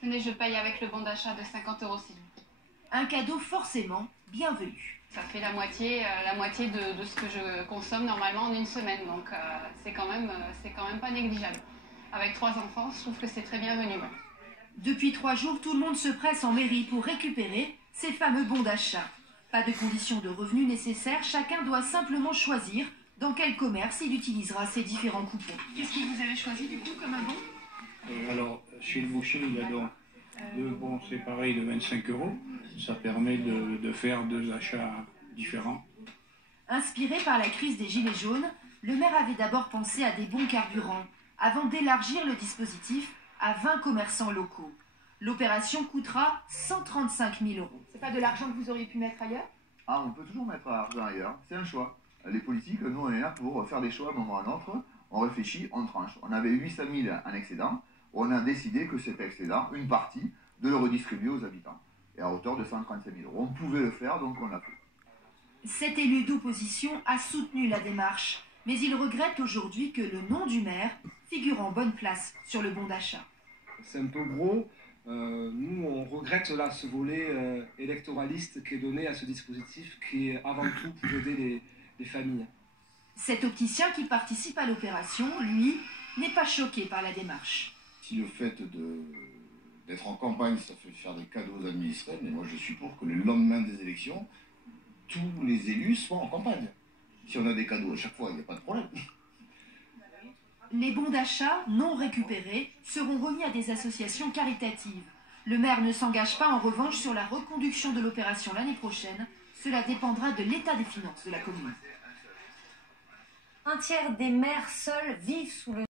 Tenez, je paye avec le bon d'achat de 50 € s'il vous plaît. Un cadeau forcément bienvenu. Ça fait la moitié de ce que je consomme normalement en une semaine, donc c'est quand même pas négligeable. Avec 3 enfants, je trouve que c'est très bienvenu. Ouais. Depuis 3 jours, tout le monde se presse en mairie pour récupérer ces fameux bons d'achat. Pas de conditions de revenus nécessaires, chacun doit simplement choisir dans quel commerce il utilisera ses différents coupons. Qu'est-ce que vous avez choisi du coup comme un bon? Alors, chez le boucher, il y a donc 2 bons séparés de 25 €. Ça permet de faire 2 achats différents. Inspiré par la crise des Gilets jaunes, le maire avait d'abord pensé à des bons carburants, avant d'élargir le dispositif à 20 commerçants locaux. L'opération coûtera 135 000 €. C'est pas de l'argent que vous auriez pu mettre ailleurs? Ah, on peut toujours mettre l'argent ailleurs, c'est un choix. Les politiques, nous on est là pour faire des choix à un moment ou à un autre, on réfléchit, on tranche. On avait 800 000 en excédent, on a décidé que cet excédent, une partie, de le redistribuer aux habitants. Et à hauteur de 135 000 €. On pouvait le faire, donc on l'a fait. Cet élu d'opposition a soutenu la démarche, mais il regrette aujourd'hui que le nom du maire figure en bonne place sur le bon d'achat. C'est un peu gros. Nous, on regrette là ce volet électoraliste qui est donné à ce dispositif qui est avant tout pour aider les familles. Cet opticien qui participe à l'opération, lui, n'est pas choqué par la démarche. Si le fait d'être en campagne, ça fait faire des cadeaux aux administrés, mais moi je suis pour que le lendemain des élections, tous les élus soient en campagne. Si on a des cadeaux à chaque fois, il n'y a pas de problème. Les bons d'achat non récupérés seront remis à des associations caritatives. Le maire ne s'engage pas en revanche sur la reconduction de l'opération l'année prochaine. Cela dépendra de l'état des finances de la commune. Un tiers des maires seuls vivent sous le